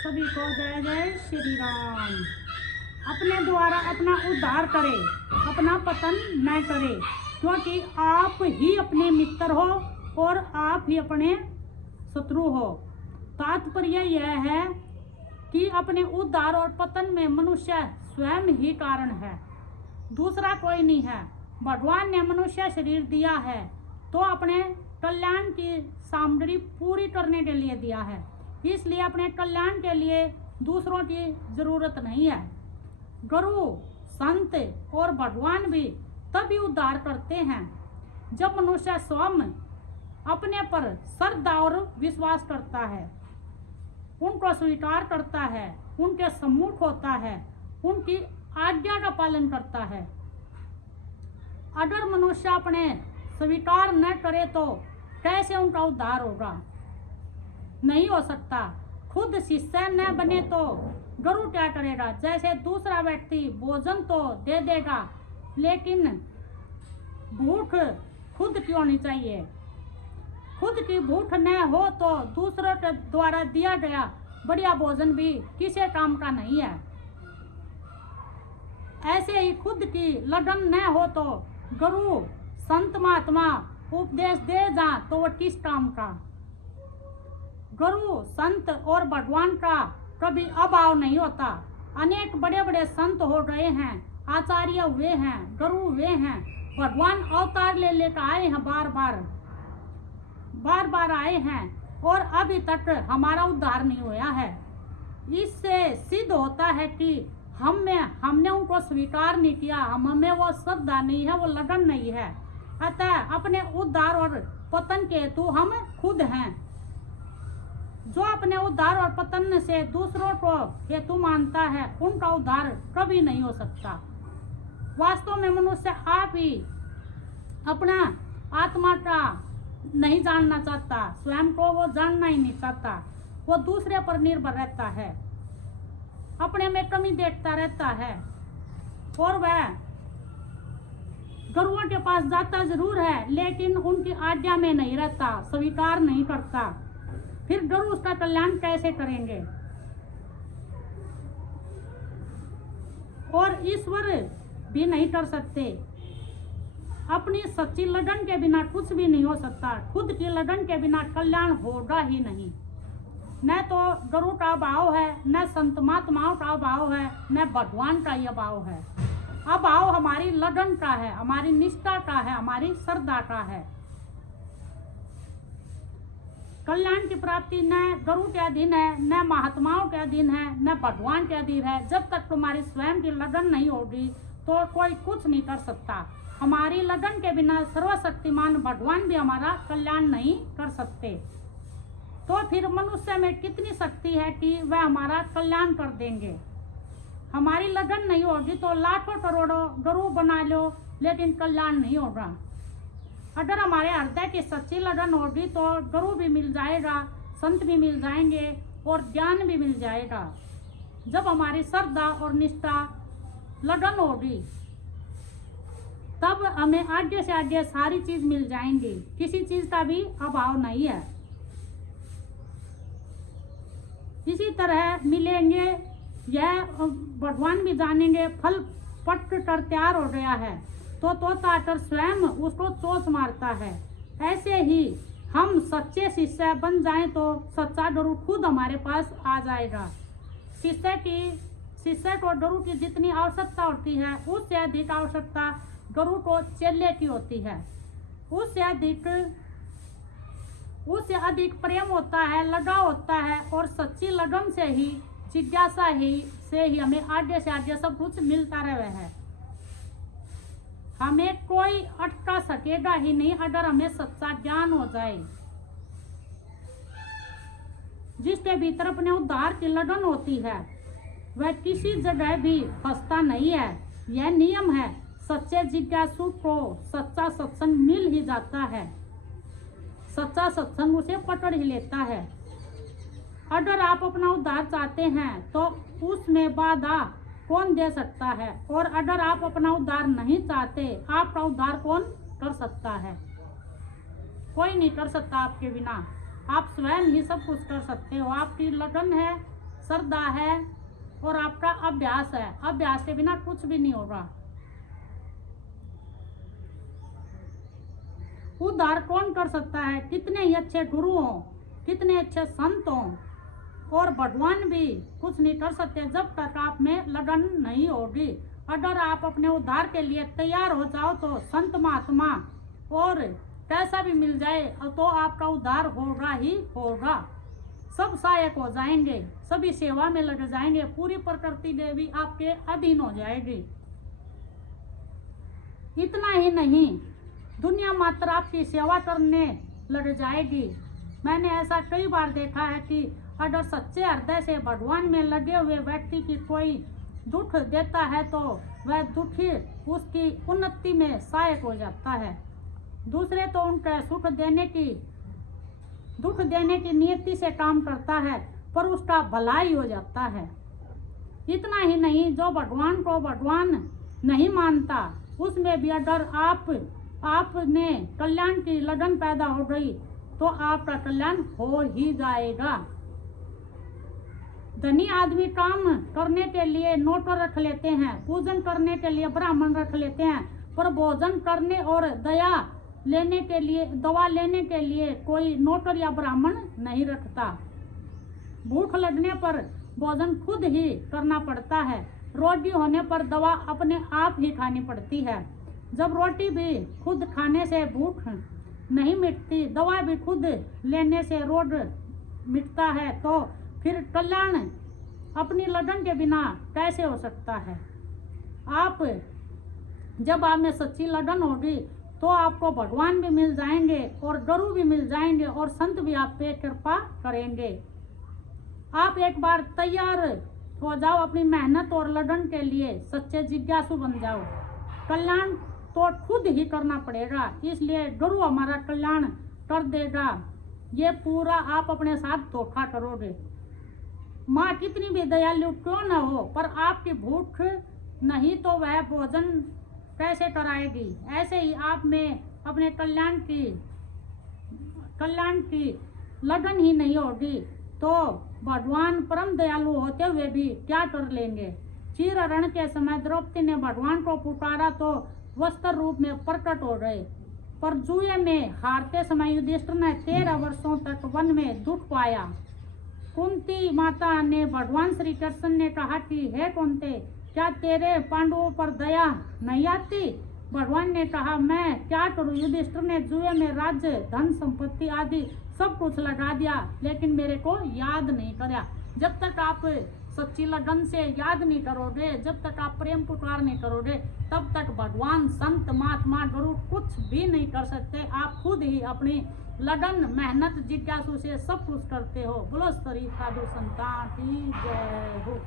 सभी को जय जय श्री राम। अपने द्वारा अपना उद्धार करे, अपना पतन न करे, क्योंकि आप ही अपने मित्र हो और आप ही अपने शत्रु हो। तात्पर्य यह है कि अपने उद्धार और पतन में मनुष्य स्वयं ही कारण है, दूसरा कोई नहीं है। भगवान ने मनुष्य शरीर दिया है तो अपने कल्याण की सामग्री पूरी करने के लिए दिया है, इसलिए अपने कल्याण के लिए दूसरों की जरूरत नहीं है। गुरु, संत और भगवान भी तभी उद्धार करते हैं जब मनुष्य स्वयं अपने पर श्रद्धा और विश्वास करता है, उनको स्वीकार करता है, उनके सम्मुख होता है, उनकी आज्ञा का पालन करता है। अगर मनुष्य अपने स्वीकार न करे तो कैसे उनका उद्धार होगा? नहीं हो सकता। खुद शिष्य न बने तो गुरु क्या करेगा? जैसे दूसरा व्यक्ति भोजन तो दे देगा, लेकिन भूख खुद की होनी चाहिए। खुद की भूख न हो तो दूसरों के द्वारा दिया गया बढ़िया भोजन भी किसी काम का नहीं है। ऐसे ही खुद की लगन न हो तो गुरु, संत, महात्मा उपदेश दे जा तो वो किस काम का? गुरु, संत और भगवान का कभी अभाव नहीं होता। अनेक बड़े बड़े संत हो गए हैं, आचार्य हुए हैं, गुरु हुए हैं, भगवान अवतार ले लेकर आए हैं, बार बार आए हैं और अभी तक हमारा उद्धार नहीं हुआ है। इससे सिद्ध होता है कि हमने उनको स्वीकार नहीं किया, हमें वो श्रद्धा नहीं है, वो लगन नहीं है। अतः अपने उद्धार और पतन के हेतु हम खुद हैं। जो अपने उद्धार और पतन से दूसरों को हेतु मानता है, उनका उद्धार कभी नहीं हो सकता। वास्तव में मनुष्य आप ही अपना आत्मा का नहीं जानना चाहता, स्वयं को वो जानना ही नहीं चाहता। वो दूसरे पर निर्भर रहता है, अपने में कमी देखता रहता है और वह गुरुओं के पास जाता जरूर है, लेकिन उनकी आज्ञा में नहीं रहता, स्वीकार नहीं करता। फिर गुरु उसका कल्याण कैसे करेंगे? और ईश्वर भी नहीं कर सकते। अपनी सच्ची लगन के बिना कुछ भी नहीं हो सकता। खुद की लगन के बिना कल्याण होगा ही नहीं। न तो गुरु का अभाव है, न संत महात्माओं का अभाव है, न भगवान का ही अभाव है। अभाव हमारी लगन का है, हमारी निष्ठा का है, हमारी श्रद्धा का है। कल्याण की प्राप्ति न गुरु के अधीन है, न महात्माओं के अधीन है, न भगवान के अधीन है। जब तक तुम्हारी स्वयं की लगन नहीं होगी तो कोई कुछ नहीं कर सकता। हमारी लगन के बिना सर्वशक्तिमान भगवान भी हमारा कल्याण नहीं कर सकते। तो फिर मनुष्य में कितनी शक्ति है कि वह हमारा कल्याण कर देंगे? हमारी लगन नहीं होगी तो लाखों करोड़ों गुरु बना लो, लेकिन कल्याण नहीं होगा। अगर हमारे हृदय की सच्ची लगन होगी तो गुरु भी मिल जाएगा, संत भी मिल जाएंगे और ज्ञान भी मिल जाएगा। जब हमारी श्रद्धा और निष्ठा लगन होगी तब हमें आगे से आगे सारी चीज मिल जाएंगी, किसी चीज का भी अभाव नहीं है। इसी तरह मिलेंगे, यह भगवान भी जानेंगे। फल पक कर तैयार हो गया है तो तोता आकर स्वयं उसको चोंच मारता है। ऐसे ही हम सच्चे शिष्य बन जाएं तो सच्चा गुरु खुद हमारे पास आ जाएगा। शिष्य को गुरु की जितनी आवश्यकता होती है, उससे अधिक आवश्यकता गुरु को चेले की होती है। उससे अधिक प्रेम होता है, लगाव होता है, और सच्ची लगन से ही, जिज्ञासा से ही हमें आगे से आगे सब कुछ मिलता रहे है। हमें कोई अटका सकेगा ही नहीं अगर हमें सच्चा ज्ञान हो जाए। जिसके भीतर अपने उद्धार की लगन होती है वह किसी जगह भी फंसता नहीं है। यह नियम है। सच्चे जिज्ञासु को सच्चा सत्संग मिल ही जाता है, सच्चा सत्संग उसे पकड़ ही लेता है। अगर आप अपना उद्धार चाहते हैं तो उसमें बाधा कौन दे सकता है? और अगर आप अपना उद्धार नहीं चाहते, आपका उद्धार कौन कर सकता है? कोई नहीं कर सकता आपके बिना। आप स्वयं ही सब कुछ कर सकते हो। आपकी लगन है, श्रद्धा है और आपका अभ्यास है। अभ्यास के बिना कुछ भी नहीं होगा। उद्धार कौन कर सकता है? कितने ही अच्छे गुरु हों, कितने अच्छे संत हों, और भगवान भी कुछ नहीं कर सकते जब तक आप में लगन नहीं होगी। अगर आप अपने उद्धार के लिए तैयार हो जाओ तो संत महात्मा और पैसा भी मिल जाए तो आपका उद्धार होगा ही होगा। सब सहायक हो जाएंगे, सभी सेवा में लग जाएंगे, पूरी प्रकृति देवी आपके अधीन हो जाएगी। इतना ही नहीं, दुनिया मात्र आपकी सेवा करने लग जाएगी। मैंने ऐसा कई बार देखा है कि अगर सच्चे हृदय से भगवान में लगे हुए व्यक्ति की कोई दुख देता है तो वह दुखी उसकी उन्नति में सहायक हो जाता है। दूसरे तो उनका दुख देने की नियति से काम करता है, पर उसका भलाई हो जाता है। इतना ही नहीं, जो भगवान को भगवान नहीं मानता उसमें भी अगर आपने कल्याण की लगन पैदा हो गई तो आपका कल्याण हो ही जाएगा। धनी आदमी काम करने के लिए नौकर रख लेते हैं, पूजन करने के लिए ब्राह्मण रख लेते हैं, पर भोजन करने और दवा लेने के लिए कोई नौकर या ब्राह्मण नहीं रखता। भूख लगने पर भोजन खुद ही करना पड़ता है, रोगी होने पर दवा अपने आप ही खानी पड़ती है। जब रोटी भी खुद खाने से भूख नहीं मिटती, दवा भी खुद लेने से रोग मिटता है, तो फिर कल्याण अपनी लगन के बिना कैसे हो सकता है? जब आप में सच्ची लगन होगी तो आपको भगवान भी मिल जाएंगे और गुरु भी मिल जाएंगे और संत भी आप पे कृपा करेंगे। आप एक बार तैयार हो जाओ अपनी मेहनत और लगन के लिए, सच्चे जिज्ञासु बन जाओ। कल्याण तो खुद ही करना पड़ेगा, इसलिए गुरु हमारा कल्याण कर देगा। ये पूरा आप अपने साथ धोखा करोगे। माँ कितनी भी दयालु क्यों न हो, पर आपकी भूख नहीं तो वह भोजन कैसे कराएगी? ऐसे ही आप में अपने कल्याण की लगन ही नहीं होगी तो भगवान परम दयालु होते हुए भी क्या कर लेंगे? चीरहरण के समय द्रौपदी ने भगवान को पुकारा तो वस्त्र रूप में प्रकट हो गए, पर जुए में हारते समय युधिष्ठिर ने 13 वर्षों तक वन में दुख पाया। कुंती माता ने भगवान श्री कृष्ण ने कहा कि हे कुंती, क्या तेरे पांडवों पर दया नहीं आती? भगवान ने कहा, मैं क्या करूं? युधिष्ठिर ने जुए में राज्य, धन, संपत्ति आदि सब कुछ लगा दिया, लेकिन मेरे को याद नहीं कराया। जब तक आप सच्ची लगन से याद नहीं करोगे, जब तक आप प्रेम पुकार नहीं करोगे, तब तक भगवान, संत, महात्मा, गुरु कुछ भी नहीं कर सकते। आप खुद ही अपनी लगन, मेहनत, जिज्ञासु से सब कुछ करते हो। बोलो श्री साधु संतान की जय हो।